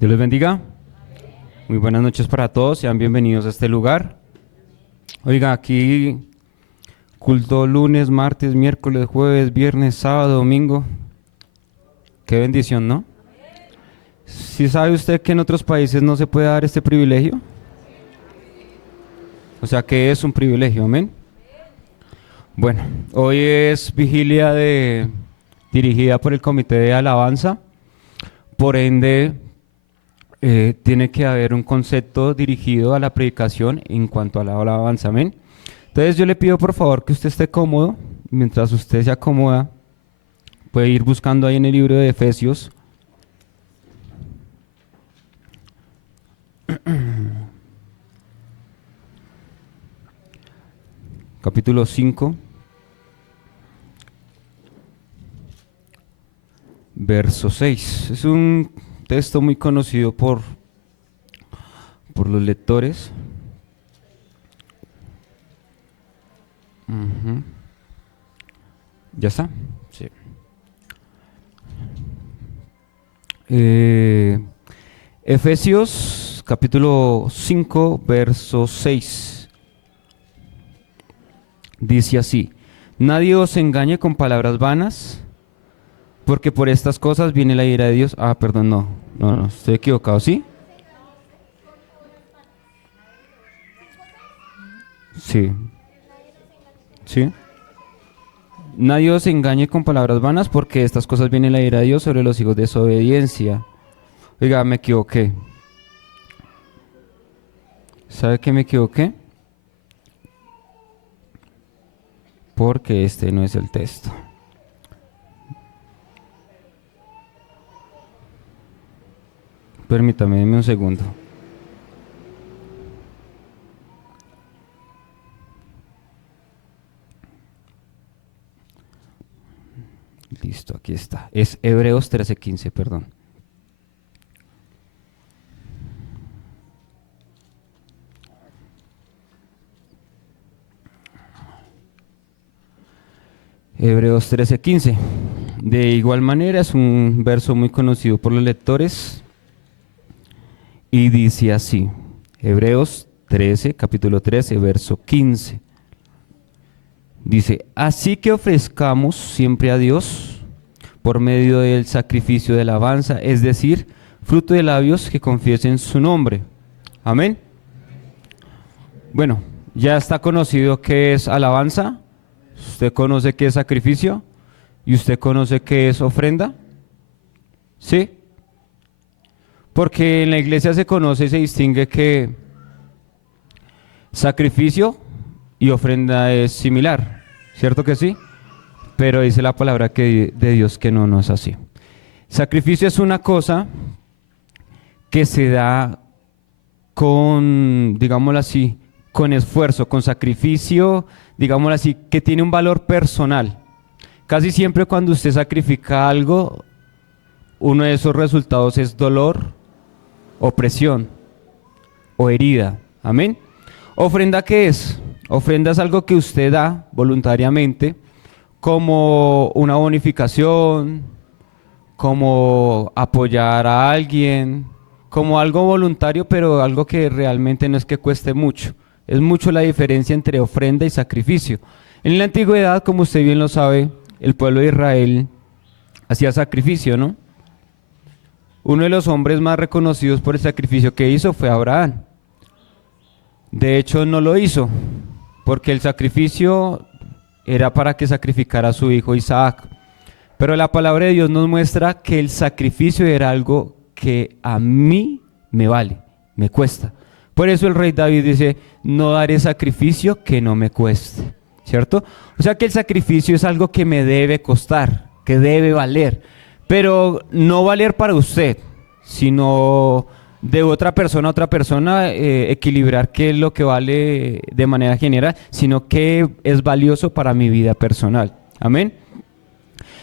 Dios les bendiga. Muy buenas noches para todos. Sean bienvenidos a este lugar. Oiga, aquí culto lunes, martes, miércoles, jueves, viernes, sábado, domingo. Qué bendición, ¿no? ¿Sí sabe usted que en otros países no se puede dar este privilegio? O sea que es un privilegio, amén. Bueno, hoy es vigilia dirigida por el Comité de Alabanza. Por ende, tiene que haber un concepto dirigido a la predicación en cuanto a la alabanza, amén. Entonces yo le pido por favor que usted esté cómodo. Mientras usted se acomoda, puede ir buscando ahí en el libro de Efesios. Capítulo 5. Verso 6. Es un texto muy conocido por los lectores. ¿Ya está? Sí. Efesios capítulo 5, verso 6. Dice así: nadie os engañe con palabras vanas, porque por estas cosas viene la ira de Dios. Perdón, no, estoy equivocado, ¿sí? Sí. ¿Sí? Nadie os engañe con palabras vanas, porque estas cosas viene la ira de Dios sobre los hijos de desobediencia. Oiga, me equivoqué. ¿Sabe que me equivoqué? Porque este no es el texto. Permítame, denme un segundo. Listo, aquí está. Es Hebreos 13:15, perdón. Hebreos 13:15. De igual manera es un verso muy conocido por los lectores y dice así: Hebreos 13, capítulo 13, verso 15. Dice: así que ofrezcamos siempre a Dios por medio del sacrificio de alabanza, es decir, fruto de labios que confiesen su nombre. Amén. Bueno, ya está conocido qué es alabanza. ¿Usted conoce qué es sacrificio? ¿Y usted conoce qué es ofrenda? ¿Sí? Porque en la iglesia se conoce y se distingue que sacrificio y ofrenda es similar, ¿cierto que sí? Pero dice la palabra de Dios que no es así. Sacrificio es una cosa que se da con, digámoslo así, con esfuerzo, con sacrificio, digámoslo así, que tiene un valor personal. Casi siempre cuando usted sacrifica algo, uno de esos resultados es dolor, opresión o herida. Amén. ¿Ofrenda qué es? Ofrenda es algo que usted da voluntariamente, como una bonificación, como apoyar a alguien, como algo voluntario, pero algo que realmente no es que cueste mucho. Es mucho la diferencia entre ofrenda y sacrificio. En la antigüedad, como usted bien lo sabe, el pueblo de Israel hacía sacrificio, ¿no? Uno de los hombres más reconocidos por el sacrificio que hizo fue Abraham. De hecho, no lo hizo, porque el sacrificio era para que sacrificara a su hijo Isaac. Pero la palabra de Dios nos muestra que el sacrificio era algo que a mí me vale, me cuesta. Por eso el rey David dice: no daré sacrificio que no me cueste, ¿cierto? O sea que el sacrificio es algo que me debe costar, que debe valer, pero no valer para usted, sino de otra persona a otra persona, equilibrar qué es lo que vale de manera general, sino qué es valioso para mi vida personal. Amén.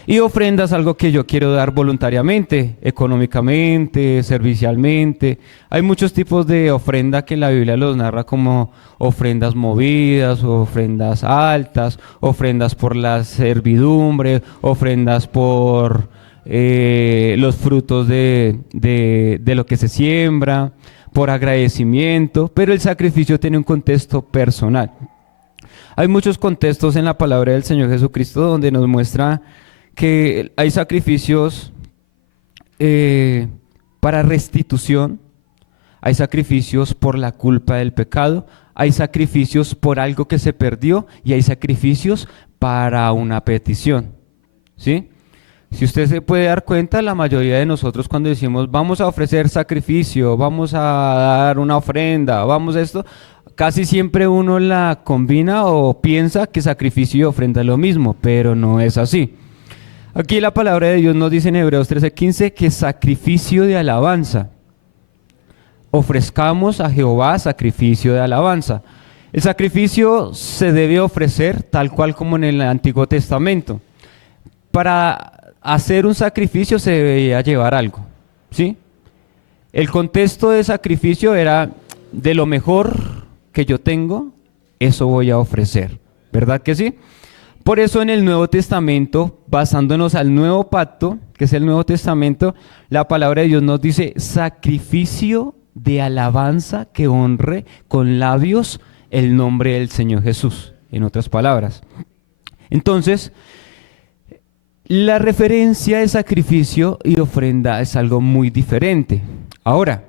Y ofrenda es algo que yo quiero dar voluntariamente, económicamente, servicialmente. Hay muchos tipos de ofrenda que la Biblia los narra como ofrendas movidas, ofrendas altas, ofrendas por la servidumbre, ofrendas por los frutos de lo que se siembra, por agradecimiento, pero el sacrificio tiene un contexto personal. Hay muchos contextos en la palabra del Señor Jesucristo donde nos muestra que hay sacrificios para restitución, hay sacrificios por la culpa del pecado, hay sacrificios por algo que se perdió y hay sacrificios para una petición, ¿sí? Si usted se puede dar cuenta, la mayoría de nosotros cuando decimos vamos a ofrecer sacrificio, vamos a dar una ofrenda, vamos a esto, casi siempre uno la combina o piensa que sacrificio y ofrenda es lo mismo, pero no es así. Aquí la palabra de Dios nos dice en Hebreos 13:15 que sacrificio de alabanza. Ofrezcamos a Jehová sacrificio de alabanza. El sacrificio se debe ofrecer tal cual como en el Antiguo Testamento. Para hacer un sacrificio se debía llevar algo, ¿sí? El contexto de sacrificio era de lo mejor que yo tengo, eso voy a ofrecer, ¿verdad que sí? Por eso en el Nuevo Testamento, basándonos al Nuevo Pacto, que es el Nuevo Testamento, la palabra de Dios nos dice sacrificio de alabanza que honre con labios el nombre del Señor Jesús, en otras palabras. Entonces, la referencia de sacrificio y ofrenda es algo muy diferente. Ahora,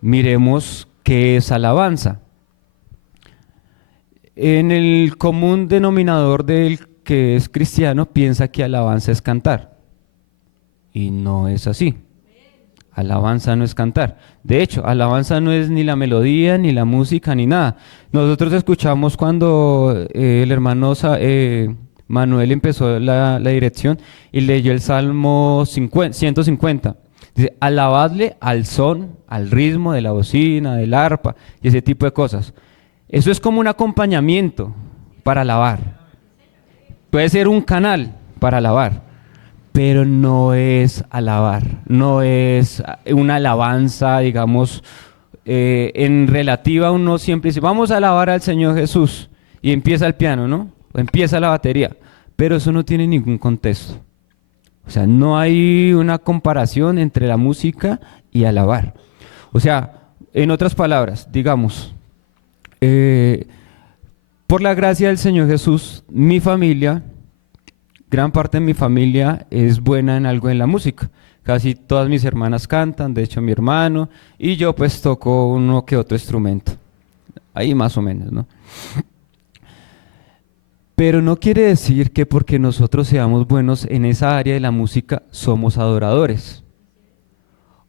miremos qué es alabanza. En el común denominador del que es cristiano piensa que alabanza es cantar. Y no es así. Alabanza no es cantar. De hecho, alabanza no es ni la melodía, ni la música, ni nada. Nosotros escuchamos cuando el hermano Manuel empezó la dirección y leyó el Salmo 150. Dice, alabadle al son, al ritmo de la bocina, del arpa y ese tipo de cosas. Eso es como un acompañamiento para alabar. Puede ser un canal para alabar, pero no es alabar, no es una alabanza, digamos, en relativa uno siempre dice, vamos a alabar al Señor Jesús, y empieza el piano, ¿no? O empieza la batería, pero eso no tiene ningún contexto. O sea, no hay una comparación entre la música y alabar. O sea, en otras palabras, digamos, por la gracia del Señor Jesús, mi familia, gran parte de mi familia es buena en algo en la música. Casi todas mis hermanas cantan, de hecho mi hermano, y yo pues toco uno que otro instrumento. Ahí más o menos, ¿no? Pero no quiere decir que porque nosotros seamos buenos en esa área de la música, somos adoradores.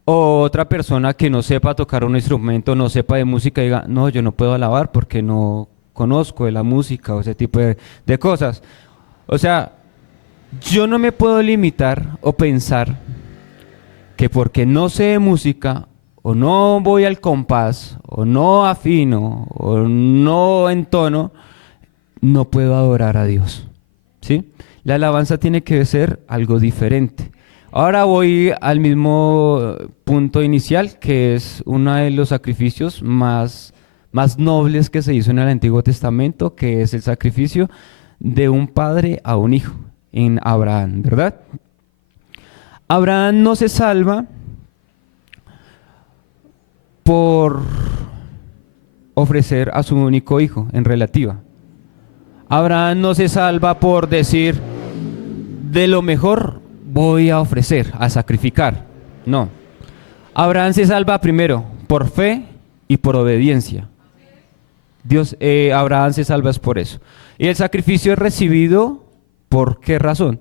O otra persona que no sepa tocar un instrumento, no sepa de música, diga, no, yo no puedo alabar porque no conozco de la música o ese tipo de cosas. O sea, yo no me puedo limitar o pensar que porque no sé de música, o no voy al compás, o no afino, o no entono, no puedo adorar a Dios, ¿sí? La alabanza tiene que ser algo diferente. Ahora voy al mismo punto inicial, que es uno de los sacrificios más nobles que se hizo en el Antiguo Testamento, que es el sacrificio de un padre a un hijo, en Abraham, ¿verdad? Abraham no se salva por ofrecer a su único hijo, en relativa. Abraham no se salva por decir, de lo mejor voy a ofrecer, a sacrificar. No. Abraham se salva primero por fe y por obediencia. Abraham se salva es por eso. Y el sacrificio es recibido, ¿por qué razón?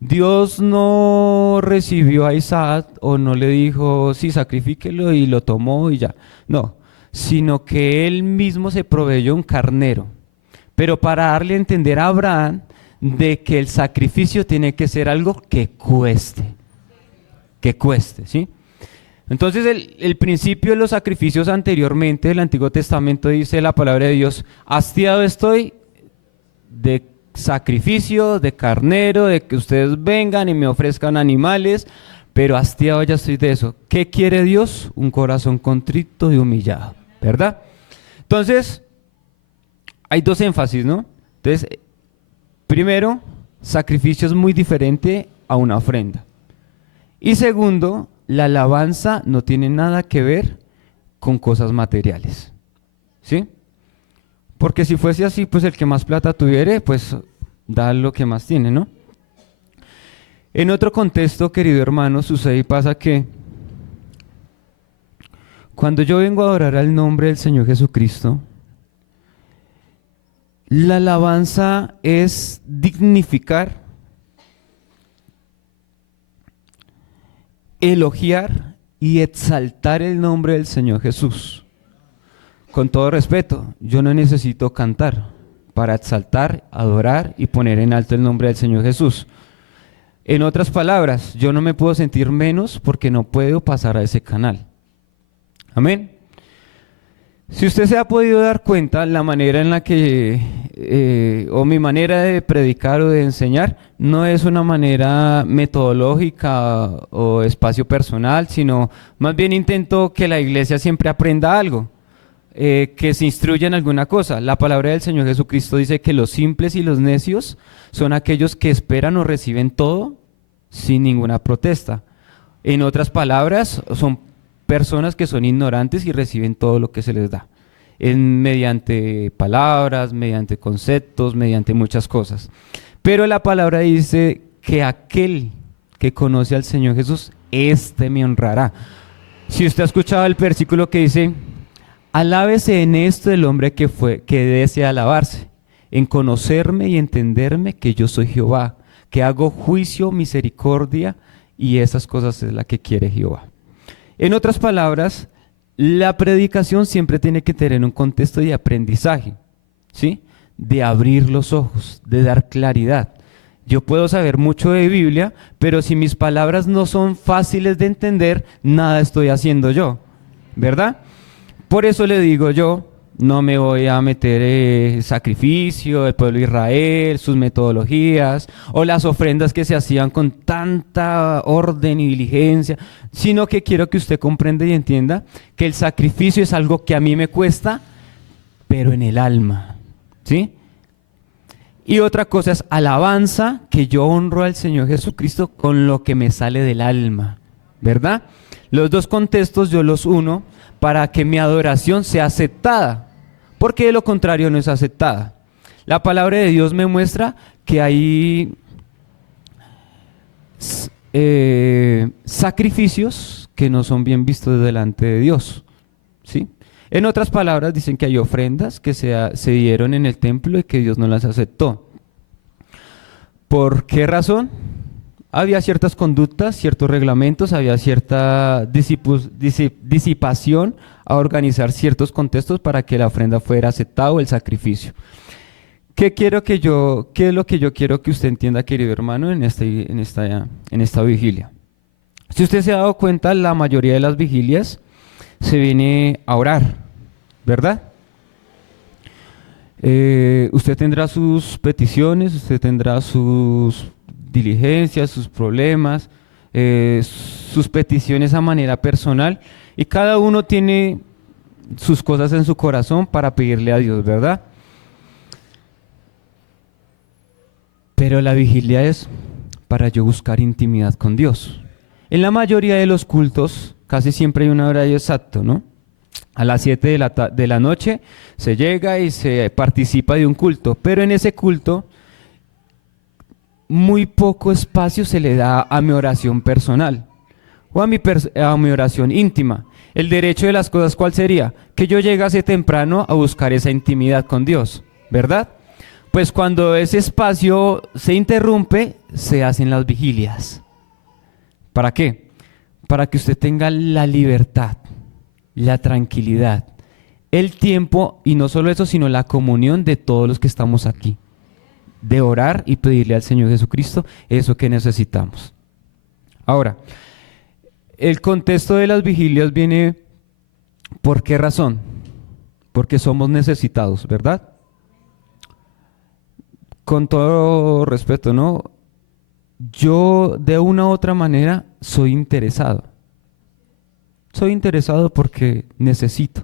Dios no recibió a Isaac o no le dijo, sí, sacrifíquelo y lo tomó y ya. No, sino que él mismo se proveyó un carnero. Pero para darle a entender a Abraham de que el sacrificio tiene que ser algo que cueste, ¿sí? Entonces el principio de los sacrificios anteriormente del Antiguo Testamento dice la palabra de Dios, hastiado estoy de sacrificio, de carnero, de que ustedes vengan y me ofrezcan animales, pero hastiado ya estoy de eso. ¿Qué quiere Dios? Un corazón contrito y humillado, ¿verdad? Entonces, hay dos énfasis, ¿no? Entonces, primero, sacrificio es muy diferente a una ofrenda. Y segundo, la alabanza no tiene nada que ver con cosas materiales, ¿sí? Porque si fuese así, pues el que más plata tuviere, pues da lo que más tiene, ¿no? En otro contexto, querido hermano, sucede y pasa que cuando yo vengo a adorar al nombre del Señor Jesucristo, la alabanza es dignificar, elogiar y exaltar el nombre del Señor Jesús. Con todo respeto, yo no necesito cantar para exaltar, adorar y poner en alto el nombre del Señor Jesús. En otras palabras, yo no me puedo sentir menos porque no puedo pasar a ese canal. Amén. Si usted se ha podido dar cuenta, la manera en la que, o mi manera de predicar o de enseñar, no es una manera metodológica o espacio personal, sino más bien intento que la iglesia siempre aprenda algo, que se instruya en alguna cosa. La palabra del Señor Jesucristo dice que los simples y los necios son aquellos que esperan o reciben todo sin ninguna protesta. En otras palabras, son personas que son ignorantes y reciben todo lo que se les da, mediante palabras, mediante conceptos, mediante muchas cosas. Pero la palabra dice que aquel que conoce al Señor Jesús, éste me honrará. Si usted ha escuchado el versículo que dice, alábese en esto el hombre que desea alabarse, en conocerme y entenderme que yo soy Jehová, que hago juicio, misericordia, y esas cosas es la que quiere Jehová. En otras palabras, la predicación siempre tiene que tener un contexto de aprendizaje, ¿sí? De abrir los ojos, de dar claridad. Yo puedo saber mucho de Biblia, pero si mis palabras no son fáciles de entender, nada estoy haciendo yo, ¿verdad? Por eso le digo yo, no me voy a meter sacrificio del pueblo de Israel, sus metodologías o las ofrendas que se hacían con tanta orden y diligencia, sino que quiero que usted comprenda y entienda que el sacrificio es algo que a mí me cuesta, pero en el alma, ¿sí? Y otra cosa es alabanza, que yo honro al Señor Jesucristo con lo que me sale del alma, ¿verdad? Los dos contextos yo los uno para que mi adoración sea aceptada, porque de lo contrario no es aceptada. La palabra de Dios me muestra que hay sacrificios que no son bien vistos delante de Dios, ¿sí? En otras palabras dicen que hay ofrendas que se dieron en el templo y que Dios no las aceptó. ¿Por qué razón? Había ciertas conductas, ciertos reglamentos, había cierta disipación a organizar ciertos contextos para que la ofrenda fuera aceptada o el sacrificio. ¿Qué es lo que yo quiero que usted entienda, querido hermano, en esta vigilia? Si usted se ha dado cuenta, la mayoría de las vigilias se viene a orar, ¿verdad? Usted tendrá sus peticiones, usted tendrá sus diligencias, sus problemas, sus peticiones a manera personal, y cada uno tiene sus cosas en su corazón para pedirle a Dios, ¿verdad? Pero la vigilia es para yo buscar intimidad con Dios. En la mayoría de los cultos casi siempre hay un horario exacto, ¿no? A las 7 de la noche se llega y se participa de un culto, pero en ese culto muy poco espacio se le da a mi oración personal o a mi oración íntima. El derecho de las cosas, ¿cuál sería? Que yo llegase temprano a buscar esa intimidad con Dios, ¿verdad? Pues cuando ese espacio se interrumpe, se hacen las vigilias. ¿Para qué? Para que usted tenga la libertad, la tranquilidad, el tiempo, y no solo eso, sino la comunión de todos los que estamos aquí, de orar y pedirle al Señor Jesucristo eso que necesitamos. Ahora, el contexto de las vigilias viene, ¿por qué razón? Porque somos necesitados, ¿verdad? Con todo respeto, ¿no? Yo de una u otra manera soy interesado. Soy interesado porque necesito.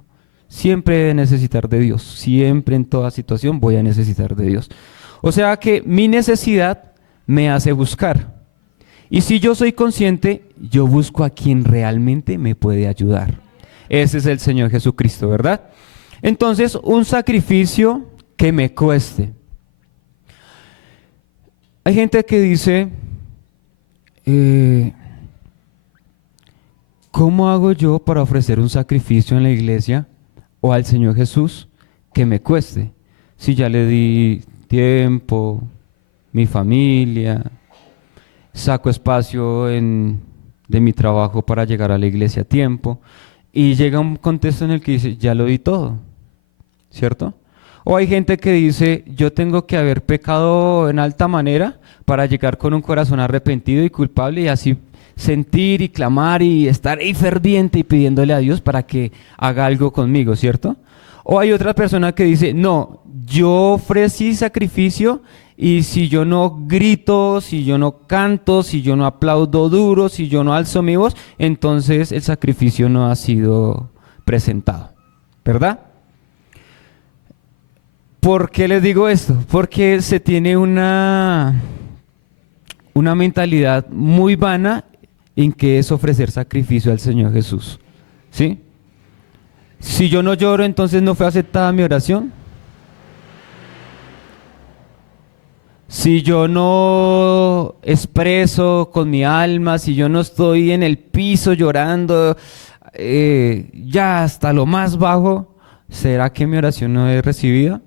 Siempre he de necesitar de Dios. Siempre en toda situación voy a necesitar de Dios. O sea que mi necesidad me hace buscar. Y si yo soy consciente, yo busco a quien realmente me puede ayudar. Ese es el Señor Jesucristo, ¿verdad? Entonces, un sacrificio que me cueste. Hay gente que dice, ¿cómo hago yo para ofrecer un sacrificio en la iglesia o al Señor Jesús que me cueste? Si ya le di tiempo, mi familia, saco espacio de mi trabajo para llegar a la iglesia a tiempo, y llega un contexto en el que dice, ya lo di todo, ¿cierto? O hay gente que dice, yo tengo que haber pecado en alta manera para llegar con un corazón arrepentido y culpable y así sentir y clamar y estar ahí ferviente y pidiéndole a Dios para que haga algo conmigo, ¿cierto? O hay otra persona que dice, no, yo ofrecí sacrificio y si yo no grito, si yo no canto, si yo no aplaudo duro, si yo no alzo mi voz, entonces el sacrificio no ha sido presentado, ¿verdad? ¿Por qué les digo esto? Porque se tiene una mentalidad muy vana en que es ofrecer sacrificio al Señor Jesús, ¿sí? Si yo no lloro, entonces no fue aceptada mi oración. Si yo no expreso con mi alma, si yo no estoy en el piso llorando, ya hasta lo más bajo, ¿será que mi oración no es recibida?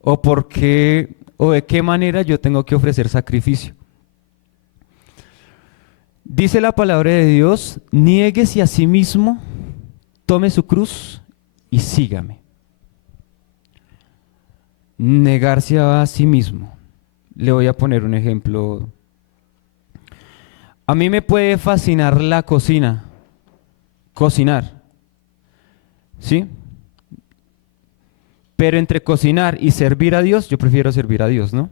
¿O por qué, o de qué manera yo tengo que ofrecer sacrificio? Dice la palabra de Dios, niéguese a sí mismo, tome su cruz y sígame. Negarse a sí mismo. Le voy a poner un ejemplo. A mí me puede fascinar la cocina, cocinar, ¿sí? Pero entre cocinar y servir a Dios, yo prefiero servir a Dios, ¿no?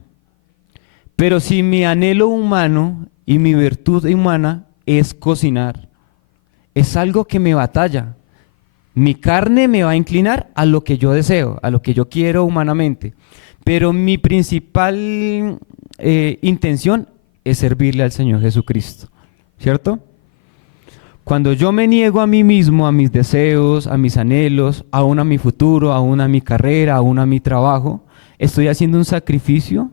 Pero si mi anhelo humano y mi virtud humana es cocinar, es algo que me batalla. Mi carne me va a inclinar a lo que yo deseo, a lo que yo quiero humanamente. Pero mi principal intención es servirle al Señor Jesucristo, ¿cierto? Cuando yo me niego a mí mismo, a mis deseos, a mis anhelos, aún a mi futuro, aún a mi carrera, aún a mi trabajo, estoy haciendo un sacrificio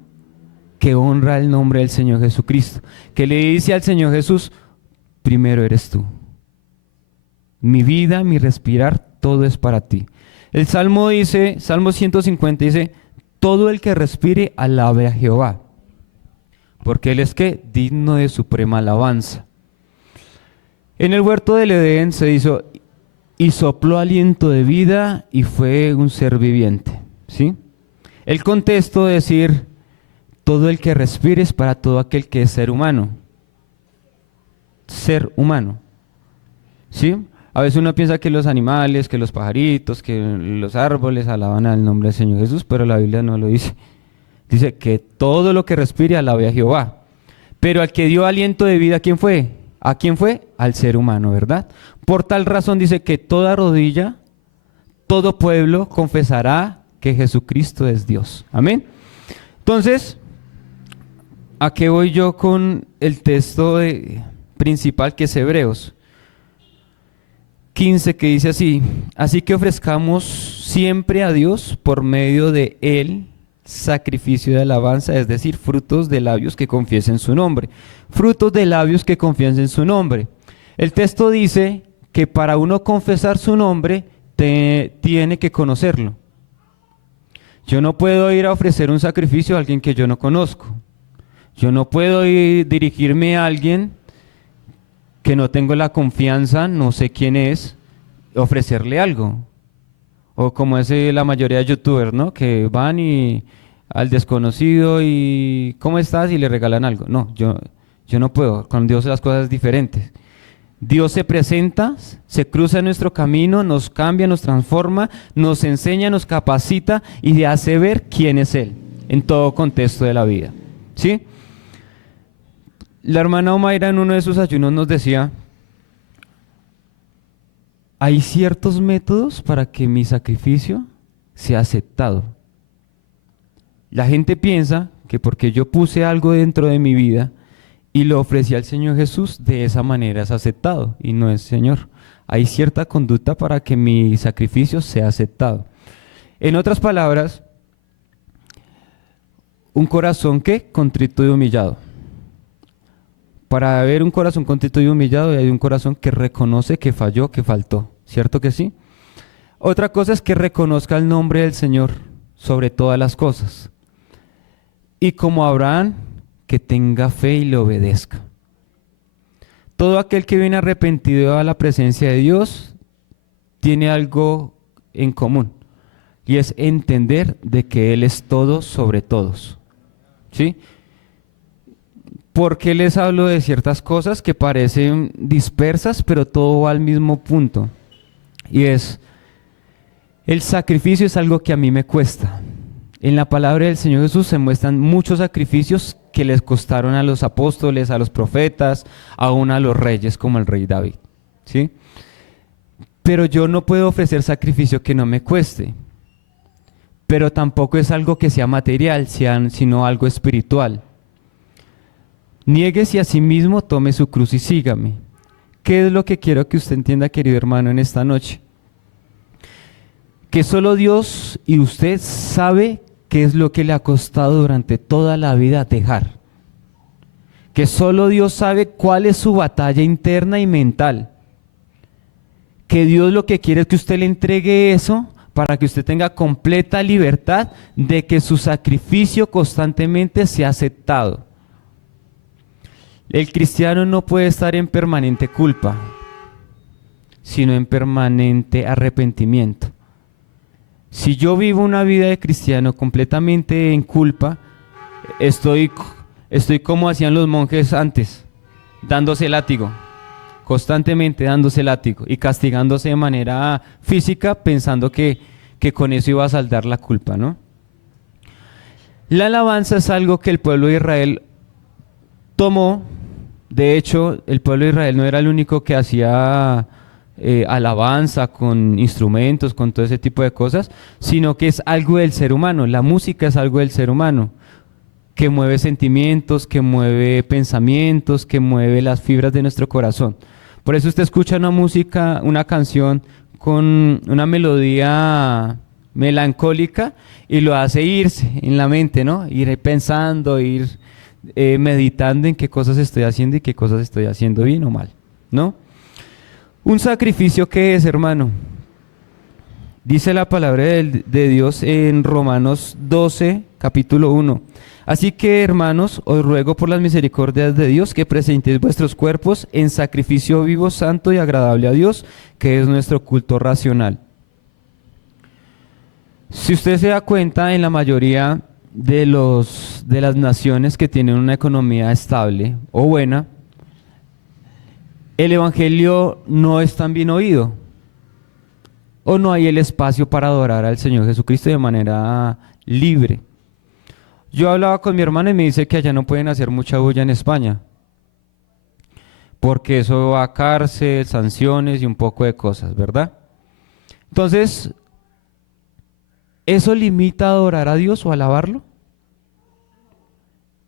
que honra el nombre del Señor Jesucristo, que le dice al Señor Jesús, primero eres tú. Mi vida, mi respirar, todo es para ti. El Salmo dice, Salmo 150 dice, todo el que respire alabe a Jehová, porque Él es que digno de suprema alabanza. En el huerto del Edén se hizo y sopló aliento de vida y fue un ser viviente, ¿sí? El contexto de decir, todo el que respire es para todo aquel que es ser humano. Ser humano, ¿sí? A veces uno piensa que los animales, que los pajaritos, que los árboles alaban al nombre del Señor Jesús, pero la Biblia no lo dice. Dice que todo lo que respire alabe a Jehová. Pero al que dio aliento de vida, ¿quién fue? ¿A quién fue? Al ser humano, ¿verdad? Por tal razón dice que toda rodilla, todo pueblo confesará que Jesucristo es Dios. Amén. Entonces, ¿a qué voy yo con el texto principal que es Hebreos 15, que dice así, así que ofrezcamos siempre a Dios por medio de Él sacrificio de alabanza, es decir, frutos de labios que confiesen su nombre. Frutos de labios que confiesen su nombre. El texto dice que para uno confesar su nombre tiene que conocerlo. Yo no puedo ir a ofrecer un sacrificio a alguien que yo no conozco. Yo no puedo dirigirme a alguien que no tengo la confianza, no sé quién es, ofrecerle algo. O como es la mayoría de youtubers, ¿no? Que van y al desconocido y ¿cómo estás? Y le regalan algo. No, yo no puedo. Con Dios las cosas diferentes. Dios se presenta, se cruza en nuestro camino, nos cambia, nos transforma, nos enseña, nos capacita y hace ver quién es Él en todo contexto de la vida. ¿Sí? La hermana Omaira en uno de sus ayunos nos decía, hay ciertos métodos para que mi sacrificio sea aceptado. La gente piensa que porque yo puse algo dentro de mi vida y lo ofrece al Señor Jesús, de esa manera es aceptado y no es Señor. Hay cierta conducta para que mi sacrificio sea aceptado. En otras palabras, un corazón que contrito y humillado. Para haber un corazón contrito y humillado, hay un corazón que reconoce que falló, que faltó. ¿Cierto que sí? Otra cosa es que reconozca el nombre del Señor sobre todas las cosas. Y como Abraham, que tenga fe y le obedezca. Todo aquel que viene arrepentido a la presencia de Dios tiene algo en común. Y es entender de que Él es todo sobre todos. ¿Sí? ¿Por qué les hablo de ciertas cosas que parecen dispersas, pero todo va al mismo punto? Y es, el sacrificio es algo que a mí me cuesta. En la palabra del Señor Jesús se muestran muchos sacrificios que les costaron a los apóstoles, a los profetas, aún a los reyes como el rey David. ¿Sí? Pero yo no puedo ofrecer sacrificio que no me cueste. Pero tampoco es algo que sea material, sino algo espiritual. Niéguese a sí mismo, tome su cruz y sígame. ¿Qué es lo que quiero que usted entienda, querido hermano, en esta noche? Que solo Dios y usted sabe qué es lo que le ha costado durante toda la vida dejar. Que solo Dios sabe cuál es su batalla interna y mental. Que Dios lo que quiere es que usted le entregue eso para que usted tenga completa libertad de que su sacrificio constantemente sea aceptado. El cristiano no puede estar en permanente culpa, sino en permanente arrepentimiento. Si yo vivo una vida de cristiano completamente en culpa, estoy como hacían los monjes antes, dándose látigo, constantemente dándose látigo y castigándose de manera física pensando que con eso iba a saldar la culpa, ¿no? La alabanza es algo que el pueblo de Israel tomó. De hecho, el pueblo de Israel no era el único que hacía alabanza con instrumentos, con todo ese tipo de cosas, sino que es algo del ser humano. La música es algo del ser humano, que mueve sentimientos, que mueve pensamientos, que mueve las fibras de nuestro corazón. Por eso usted escucha una música, una canción con una melodía melancólica y lo hace irse en la mente, ¿no? Ir pensando, ir meditando en qué cosas estoy haciendo y qué cosas estoy haciendo bien o mal, ¿no? Un sacrificio, ¿qué es, hermano? Dice la palabra de Dios en Romanos 12, capítulo 1. Así que, hermanos, os ruego por las misericordias de Dios que presentéis vuestros cuerpos en sacrificio vivo, santo y agradable a Dios, que es nuestro culto racional. Si usted se da cuenta, en la mayoría de las naciones que tienen una economía estable o buena, el evangelio no es tan bien oído, o no hay el espacio para adorar al Señor Jesucristo de manera libre. Yo hablaba con mi hermana y me dice que allá no pueden hacer mucha bulla en España, porque eso va a cárcel, sanciones y un poco de cosas, ¿verdad? Entonces, ¿eso limita a adorar a Dios o a alabarlo?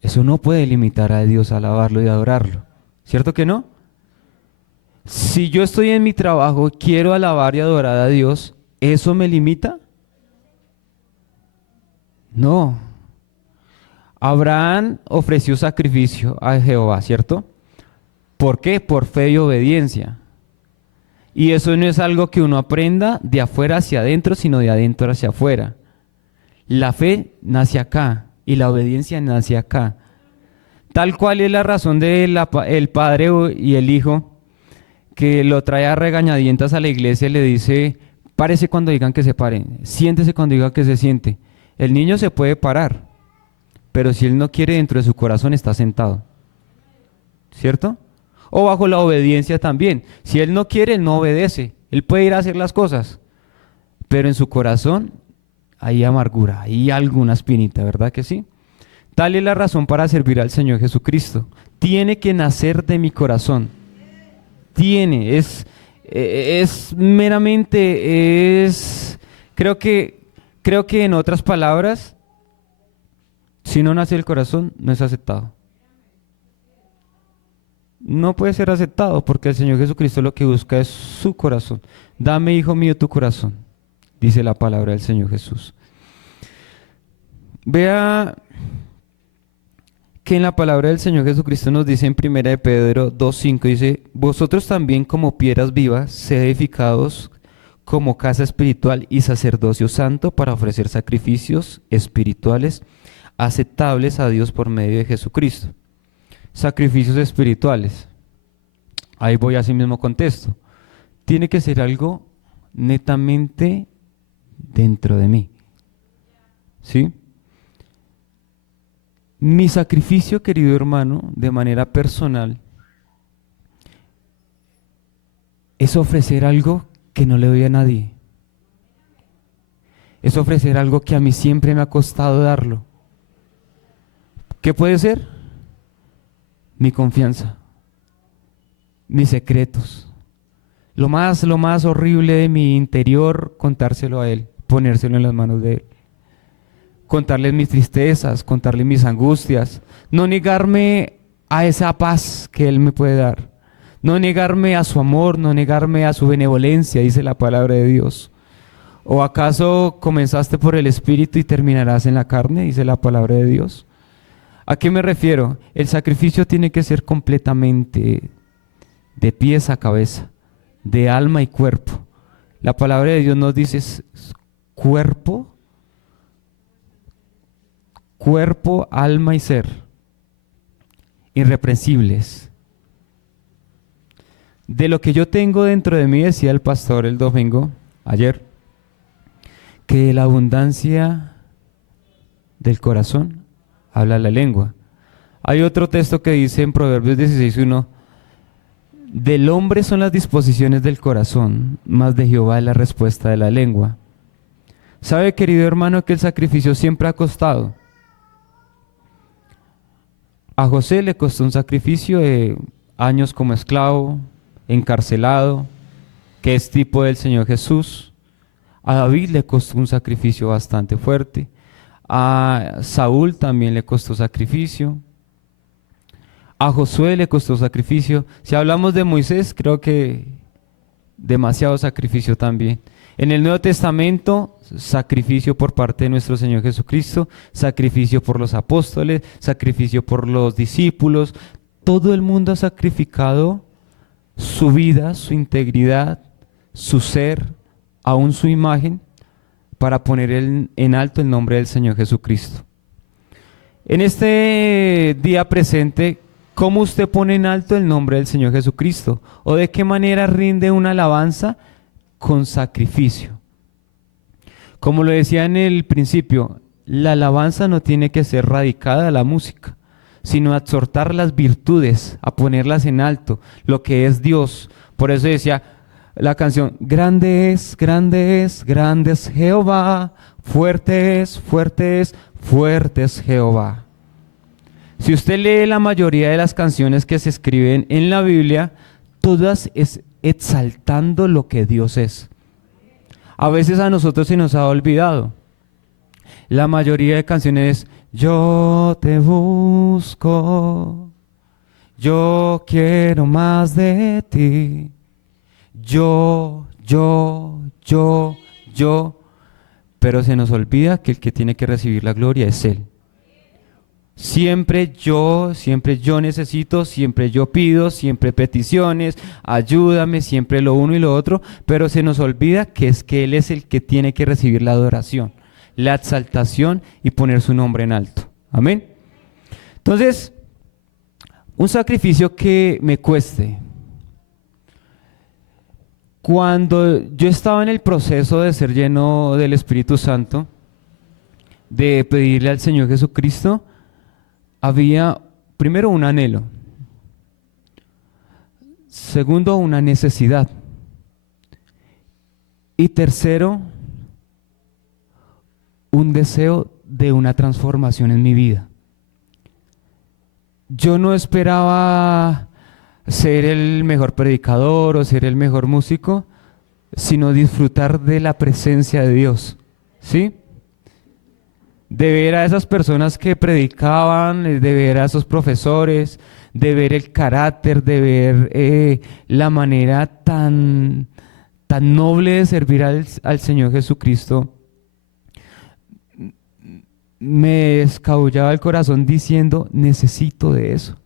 Eso no puede limitar a Dios a alabarlo y adorarlo, ¿cierto que no? Si yo estoy en mi trabajo, quiero alabar y adorar a Dios, ¿eso me limita? No. Abraham ofreció sacrificio a Jehová, ¿cierto? ¿Por qué? Por fe y obediencia. Y eso no es algo que uno aprenda de afuera hacia adentro, sino de adentro hacia afuera. La fe nace acá y la obediencia nace acá. Tal cual es la razón del padre y el hijo, que lo trae a regañadientas a la iglesia y le dice, párese cuando digan que se pare, siéntese cuando digan que se siente. El niño se puede parar, pero si él no quiere, dentro de su corazón está sentado, ¿cierto? O bajo la obediencia también. Si él no quiere, él no obedece. Él puede ir a hacer las cosas, pero en su corazón hay amargura, hay alguna espinita, ¿verdad que sí? Tal es la razón para servir al Señor Jesucristo. Tiene que nacer de mi corazón. Es meramente, creo que en otras palabras, si no nace el corazón, no es aceptado. no puede ser aceptado porque el Señor Jesucristo lo que busca es su corazón. Dame, hijo mío, tu corazón, dice la palabra del Señor Jesús. Vea que en la palabra del Señor Jesucristo nos dice en 1 de Pedro 2:5, dice, vosotros también como piedras vivas, sed edificados como casa espiritual y sacerdocio santo para ofrecer sacrificios espirituales aceptables a Dios por medio de Jesucristo. Sacrificios espirituales. Ahí voy a ese mismo contexto. Tiene que ser algo netamente dentro de mí. ¿Sí? Mi sacrificio, querido hermano, de manera personal, es ofrecer algo que no le doy a nadie. Es ofrecer algo que a mí siempre me ha costado darlo. ¿Qué puede ser? Mi confianza, mis secretos, lo más horrible de mi interior, contárselo a Él, ponérselo en las manos de Él. Contarles mis tristezas, contarles mis angustias, no negarme a esa paz que Él me puede dar, no negarme a su amor, no negarme a su benevolencia, dice la palabra de Dios. ¿O acaso comenzaste por el Espíritu y terminarás en la carne? Dice la palabra de Dios. ¿A qué me refiero? El sacrificio tiene que ser completamente de pies a cabeza, de alma y cuerpo. La palabra de Dios nos dice cuerpo, alma y ser, irreprensibles. De lo que yo tengo dentro de mí, decía el pastor el domingo, ayer, que la abundancia del corazón habla la lengua. Hay otro texto que dice en Proverbios 16:1, del hombre son las disposiciones del corazón, mas de Jehová es la respuesta de la lengua. ¿Sabe, querido hermano, que el sacrificio siempre ha costado? A José le costó un sacrificio de años como esclavo, encarcelado, que es tipo del Señor Jesús. A David le costó un sacrificio bastante fuerte. A Saúl también le costó sacrificio. A Josué le costó sacrificio. Si hablamos de Moisés, creo que demasiado sacrificio también. En el Nuevo Testamento, sacrificio por parte de nuestro Señor Jesucristo, sacrificio por los apóstoles, sacrificio por los discípulos. Todo el mundo ha sacrificado su vida, su integridad, su ser, aún su imagen, para poner en alto el nombre del Señor Jesucristo. En este día presente, ¿cómo usted pone en alto el nombre del Señor Jesucristo? ¿O de qué manera rinde una alabanza? Con sacrificio. Como lo decía en el principio, la alabanza no tiene que ser radicada a la música, sino a exhortar las virtudes, a ponerlas en alto, lo que es Dios. Por eso decía la canción, grande es Jehová, fuerte es Jehová. Si usted lee la mayoría de las canciones que se escriben en la Biblia, todas es exaltando lo que Dios es. A veces a nosotros se nos ha olvidado. La mayoría de canciones, yo te busco, yo quiero más de ti, yo, pero se nos olvida que el que tiene que recibir la gloria es Él. Siempre yo necesito, siempre yo pido, siempre peticiones, ayúdame, siempre lo uno y lo otro, pero se nos olvida que Él es el que tiene que recibir la adoración, la exaltación y poner su nombre en alto. Amén. Entonces, un sacrificio que me cueste. Cuando yo estaba en el proceso de ser lleno del Espíritu Santo, de pedirle al Señor Jesucristo, había primero un anhelo, segundo una necesidad y tercero un deseo de una transformación en mi vida. Yo no esperaba ser el mejor predicador o ser el mejor músico, sino disfrutar de la presencia de Dios, ¿sí? De ver a esas personas que predicaban, de ver a esos profesores, de ver el carácter, de ver la manera tan noble de servir al Señor Jesucristo, me escabullaba el corazón diciendo, necesito de eso.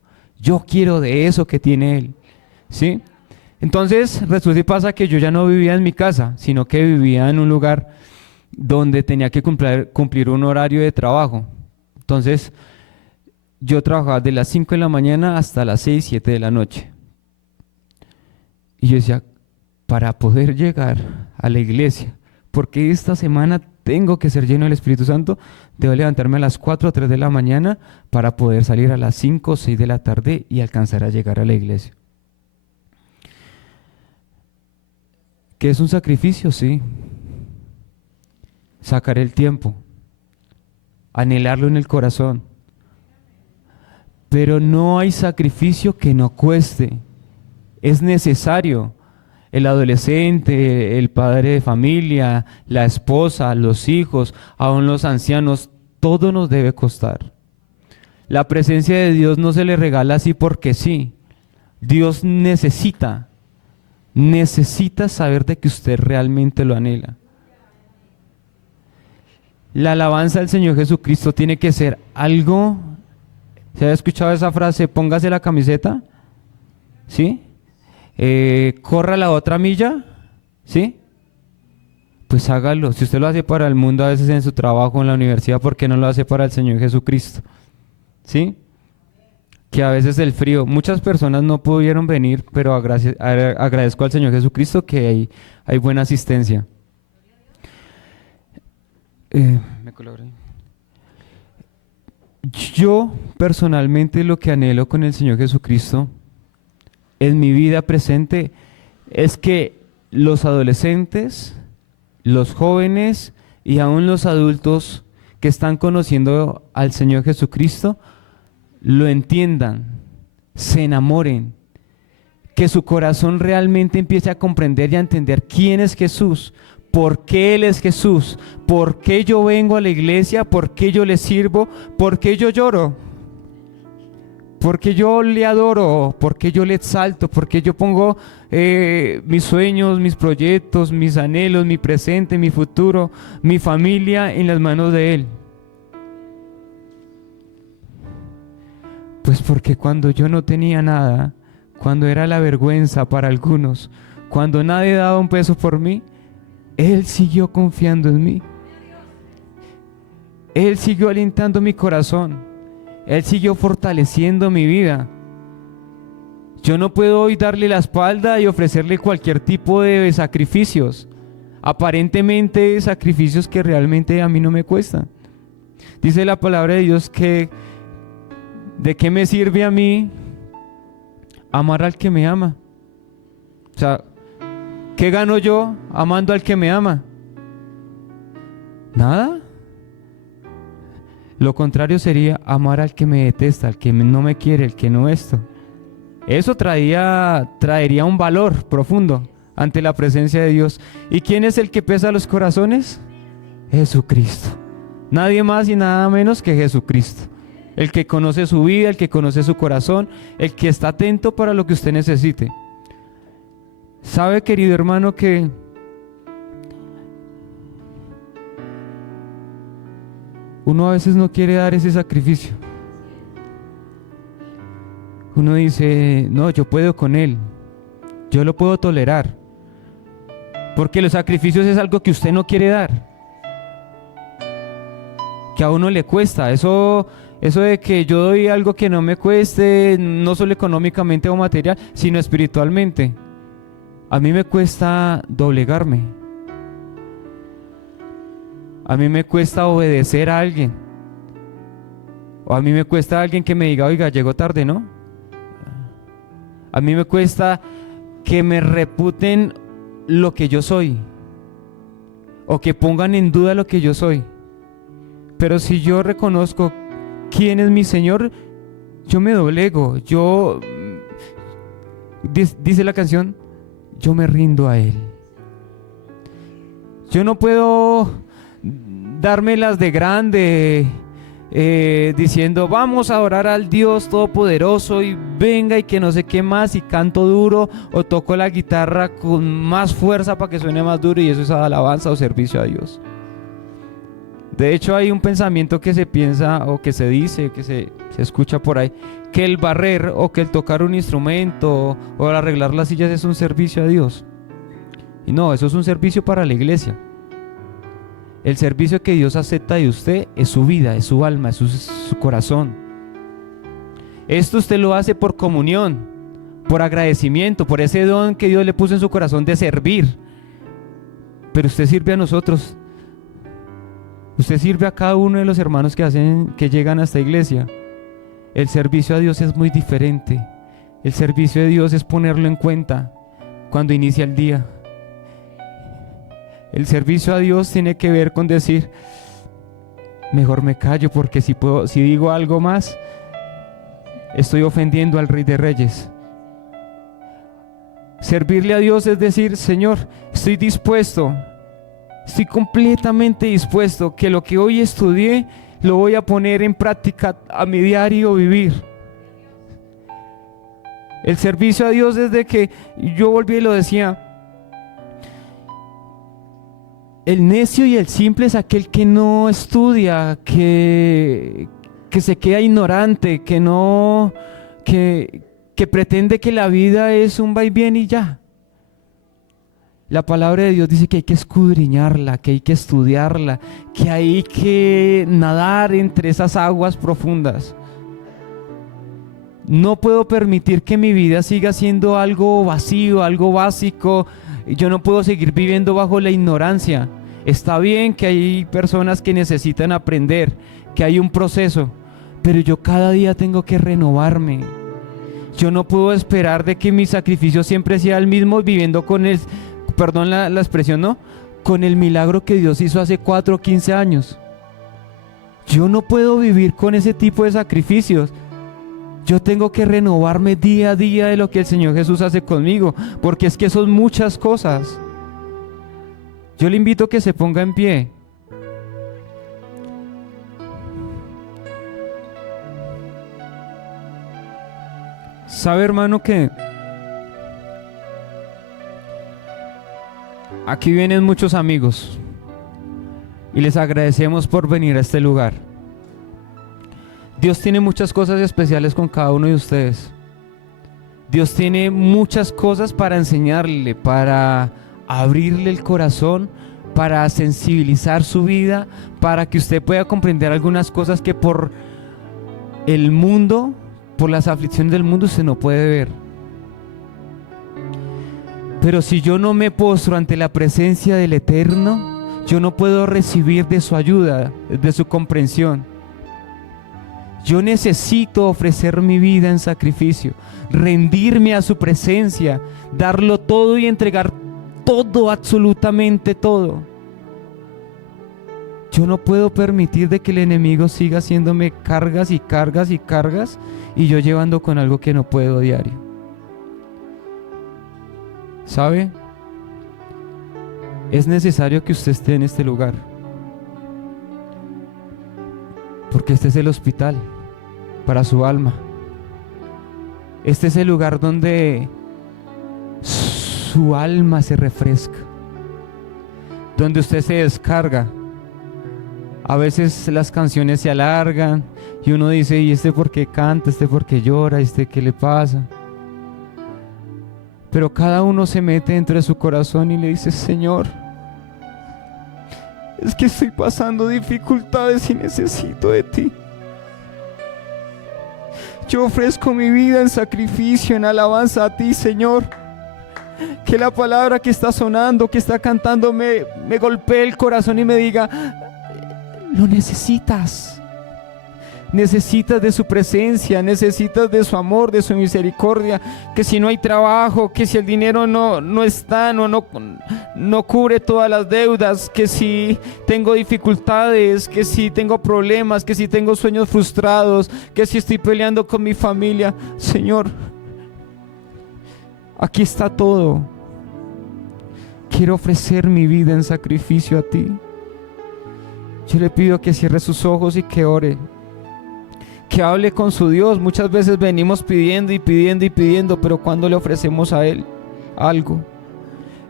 Yo quiero de eso que tiene Él. ¿Sí? Entonces, resulta y pasa que yo ya no vivía en mi casa, sino que vivía en un lugar donde tenía que cumplir un horario de trabajo. Entonces, yo trabajaba de las 5 de la mañana hasta las 6, 7 de la noche. Y yo decía, para poder llegar a la iglesia, porque esta semana tengo que ser lleno del Espíritu Santo, debo levantarme a las 4 o 3 de la mañana para poder salir a las 5 o 6 de la tarde y alcanzar a llegar a la iglesia. ¿Qué es un sacrificio? Sí. Sacar el tiempo, anhelarlo en el corazón. Pero no hay sacrificio que no cueste. Es necesario. El adolescente, el padre de familia, la esposa, los hijos, aún los ancianos, todo nos debe costar. La presencia de Dios no se le regala así porque sí. Dios necesita saber de que usted realmente lo anhela. La alabanza al Señor Jesucristo tiene que ser algo. ¿Se ha escuchado esa frase? Póngase la camiseta, ¿sí? Corra la otra milla, ¿sí? Pues hágalo. Si usted lo hace para el mundo, a veces en su trabajo, en la universidad, ¿por qué no lo hace para el Señor Jesucristo? ¿Sí? Que a veces el frío, muchas personas no pudieron venir, pero agradezco al Señor Jesucristo que hay buena asistencia. ¿Me colaboré? Yo personalmente lo que anhelo con el Señor Jesucristo en mi vida presente es que los adolescentes, los jóvenes y aún los adultos que están conociendo al Señor Jesucristo lo entiendan, se enamoren, que su corazón realmente empiece a comprender y a entender quién es Jesús, por qué Él es Jesús, por qué yo vengo a la iglesia, por qué yo le sirvo, por qué yo lloro, por qué yo le adoro, por qué yo le exalto, por qué yo pongo mis sueños, mis proyectos, mis anhelos, mi presente, mi futuro, mi familia en las manos de Él. Pues porque cuando yo no tenía nada, cuando era la vergüenza para algunos, cuando nadie daba un peso por mí, Él siguió confiando en mí. Él siguió alentando mi corazón. Él siguió fortaleciendo mi vida. Yo no puedo hoy darle la espalda y ofrecerle cualquier tipo de sacrificios. Aparentemente sacrificios que realmente a mí no me cuestan. Dice la palabra de Dios que ¿de qué me sirve a mí amar al que me ama? O sea, ¿qué gano yo amando al que me ama? Nada. Lo contrario sería amar al que me detesta, al que no me quiere, el que no esto. Eso traería un valor profundo ante la presencia de Dios. ¿Y quién es el que pesa los corazones? Jesucristo. Nadie más y nada menos que Jesucristo. El que conoce su vida, el que conoce su corazón, el que está atento para lo que usted necesite. ¿Sabe, querido hermano, que uno a veces no quiere dar ese sacrificio? Uno dice, no, yo puedo con Él, yo lo puedo tolerar, porque los sacrificios es algo que usted no quiere dar, que a uno le cuesta. Eso de que yo doy algo que no me cueste, no solo económicamente o material, sino espiritualmente. A mí me cuesta doblegarme. A mí me cuesta obedecer a alguien. O a mí me cuesta alguien que me diga, oiga, llegó tarde, ¿no? A mí me cuesta que me reputen lo que yo soy. O que pongan en duda lo que yo soy. Pero si yo reconozco quién es mi Señor, yo me doblego. Dice la canción, yo me rindo a Él. Yo no puedo dármelas de grande, diciendo vamos a adorar al Dios Todopoderoso y venga y que no sé qué más y canto duro o toco la guitarra con más fuerza para que suene más duro y eso es alabanza o servicio a Dios. De hecho hay un pensamiento que se piensa o que se dice, que se escucha por ahí, que el barrer o que el tocar un instrumento o el arreglar las sillas es un servicio a Dios. Y no, eso es un servicio para la iglesia. El servicio que Dios acepta de usted es su vida, es su alma, es su corazón. Esto usted lo hace por comunión, por agradecimiento, por ese don que Dios le puso en su corazón de servir. Pero usted sirve a nosotros. Usted sirve a cada uno de los hermanos que llegan a esta iglesia. El servicio a Dios es muy diferente. El servicio de Dios es ponerlo en cuenta cuando inicia el día. El servicio a Dios tiene que ver con decir, mejor me callo porque si digo algo más, estoy ofendiendo al Rey de Reyes. Servirle a Dios es decir, Señor, estoy dispuesto, estoy completamente dispuesto que lo que hoy estudié lo voy a poner en práctica a mi diario vivir. El servicio a Dios es de que yo volví y lo decía, el necio y el simple es aquel que no estudia, que se queda ignorante, que pretende que la vida es un vaivén y ya. La palabra de Dios dice que hay que escudriñarla, que hay que estudiarla, que hay que nadar entre esas aguas profundas. No puedo permitir que mi vida siga siendo algo vacío, algo básico. Yo no puedo seguir viviendo bajo la ignorancia. Está bien que hay personas que necesitan aprender, que hay un proceso, pero yo cada día tengo que renovarme. Yo no puedo esperar de que mi sacrificio siempre sea el mismo viviendo con el, perdón la expresión, ¿no? Con el milagro que Dios hizo hace 4 o 15 años. Yo no puedo vivir con ese tipo de sacrificios. Yo tengo que renovarme día a día de lo que el Señor Jesús hace conmigo, porque es que son muchas cosas. Yo le invito a que se ponga en pie. ¿Sabe, hermano, que aquí vienen muchos amigos y les agradecemos por venir a este lugar? Dios tiene muchas cosas especiales con cada uno de ustedes. Dios tiene muchas cosas para enseñarle, para abrirle el corazón, para sensibilizar su vida, para que usted pueda comprender algunas cosas que por el mundo, por las aflicciones del mundo, usted no puede ver. Pero si yo no me postro ante la presencia del Eterno, yo no puedo recibir de su ayuda, de su comprensión. Yo necesito ofrecer mi vida en sacrificio, rendirme a su presencia, darlo todo y entregar todo, absolutamente todo. Yo no puedo permitir de que el enemigo siga haciéndome cargas y cargas y cargas y yo llevando con algo que no puedo diario. ¿Sabe? Es necesario que usted esté en este lugar, porque este es el hospital para su alma. Este es el lugar donde su alma se refresca, donde usted se descarga. A veces las canciones se alargan y uno dice, ¿y este por qué canta? ¿Este por qué llora? ¿Este qué le pasa? Pero cada uno se mete dentro de su corazón y le dice, Señor, es que estoy pasando dificultades y necesito de ti. Yo ofrezco mi vida en sacrificio, en alabanza a ti, Señor. Que la palabra que está sonando, que está cantando, me golpee el corazón y me diga, lo necesitas. Necesitas de su presencia, necesitas de su amor, de su misericordia. Que si no hay trabajo, que si el dinero no está, no cubre todas las deudas, que si tengo dificultades, que si tengo problemas, que si tengo sueños frustrados, que si estoy peleando con mi familia, Señor, aquí está todo. Quiero ofrecer mi vida en sacrificio a ti. Yo le pido que cierre sus ojos y que ore. que hable con su Dios. Muchas veces venimos pidiendo y pidiendo y pidiendo, pero cuando le ofrecemos a Él algo.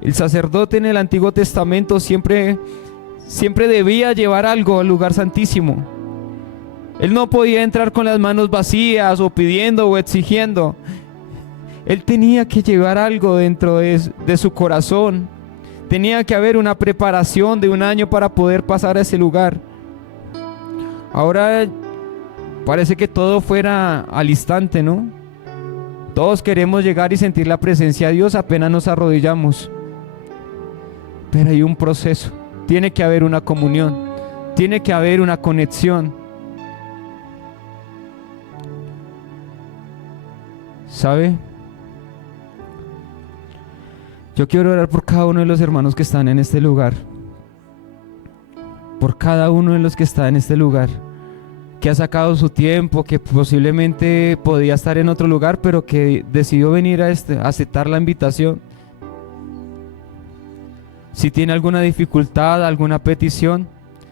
El sacerdote en el Antiguo Testamento siempre debía llevar algo al lugar santísimo. Él no podía entrar con las manos vacías o pidiendo o exigiendo. Él tenía que llevar algo dentro de su corazón. Tenía que haber una preparación de un año para poder pasar a ese lugar. Ahora parece que todo fuera al instante, ¿no? Todos queremos llegar y sentir la presencia de Dios apenas nos arrodillamos. Pero hay un proceso. Tiene que haber una comunión. Tiene que haber una conexión. ¿Sabe? Yo quiero orar por cada uno de los hermanos que están en este lugar. Por cada uno de los que está en este lugar, que ha sacado su tiempo, que posiblemente podía estar en otro lugar, pero que decidió venir a aceptar la invitación. Si tiene alguna dificultad, alguna petición,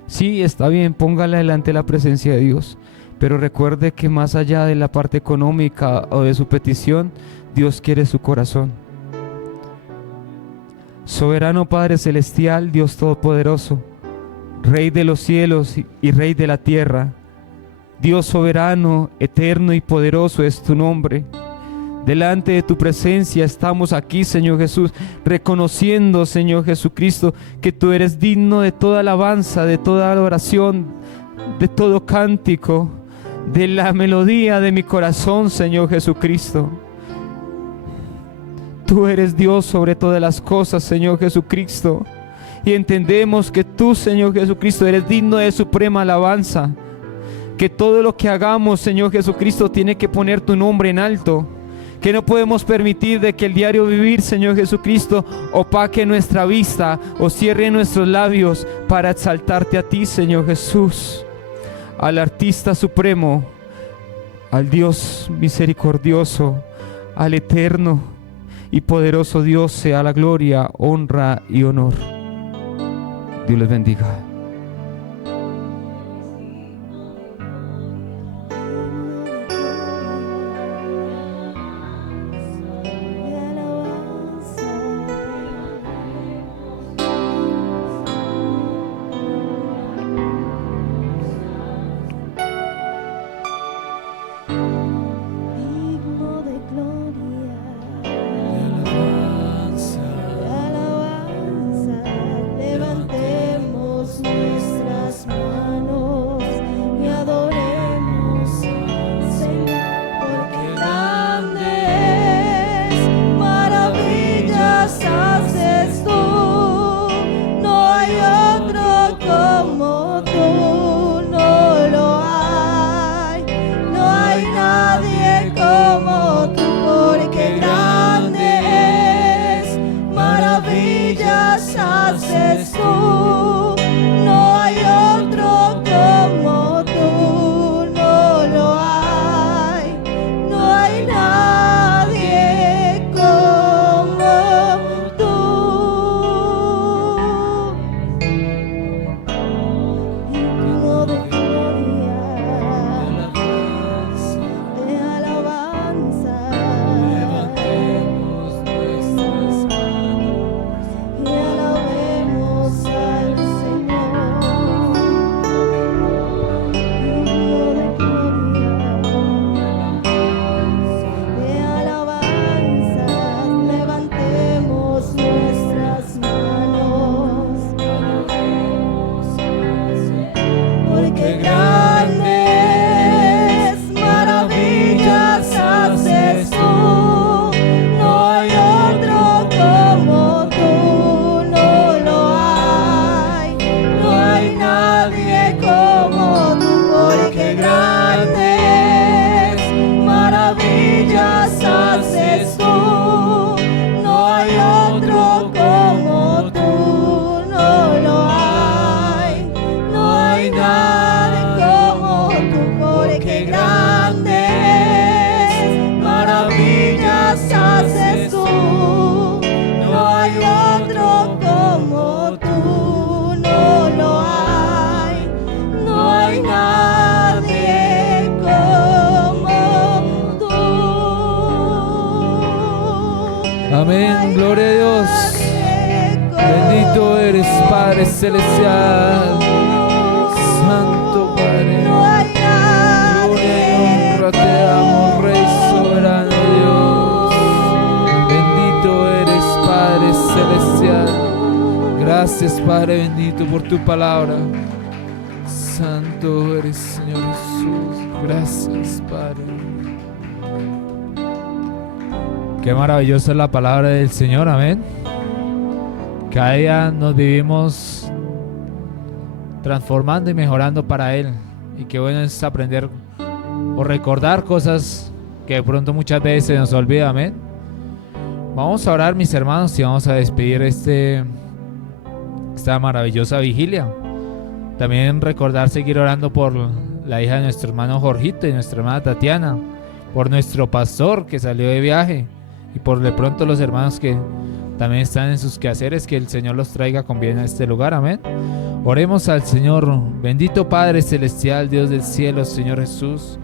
sí, está bien, póngala delante de la presencia de Dios. Pero recuerde que más allá de la parte económica o de su petición, Dios quiere su corazón. Soberano Padre Celestial, Dios Todopoderoso, Rey de los cielos y Rey de la tierra, Dios soberano, eterno y poderoso es tu nombre. Delante de tu presencia estamos aquí, Señor Jesús, reconociendo, Señor Jesucristo, que tú eres digno de toda alabanza, de toda adoración, de todo cántico, de la melodía de mi corazón, Señor Jesucristo. Tú eres Dios sobre todas las cosas, Señor Jesucristo. Y entendemos que tú, Señor Jesucristo, eres digno de suprema alabanza. Que todo lo que hagamos, Señor Jesucristo, tiene que poner tu nombre en alto. Que no podemos permitir de que el diario vivir, Señor Jesucristo, opaque nuestra vista o cierre nuestros labios para exaltarte a ti, Señor Jesús. Al artista supremo, al Dios misericordioso, al eterno y poderoso Dios sea la gloria, honra y honor. Dios les bendiga. Y alabemos a eres, Padre celestial. Santo Padre, gloria y honra te damos, Rey soberano Dios. Bendito eres, Padre celestial. Gracias, Padre bendito, por tu palabra. Santo eres, Señor Jesús. Gracias, Padre. Qué maravillosa es la palabra del Señor, amén. Cada día nos vivimos transformando y mejorando para Él. Y qué bueno es aprender o recordar cosas que de pronto muchas veces se nos olvida, amén. Vamos a orar, mis hermanos, y vamos a despedir esta maravillosa vigilia. También recordar seguir orando por la hija de nuestro hermano Jorgito y nuestra hermana Tatiana, por nuestro pastor que salió de viaje y por de pronto los hermanos que también están en sus quehaceres, que el Señor los traiga con bien a este lugar, amén. Oremos al Señor. Bendito Padre celestial, Dios del cielo, Señor Jesús,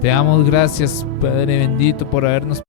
te damos gracias, Padre bendito, por habernos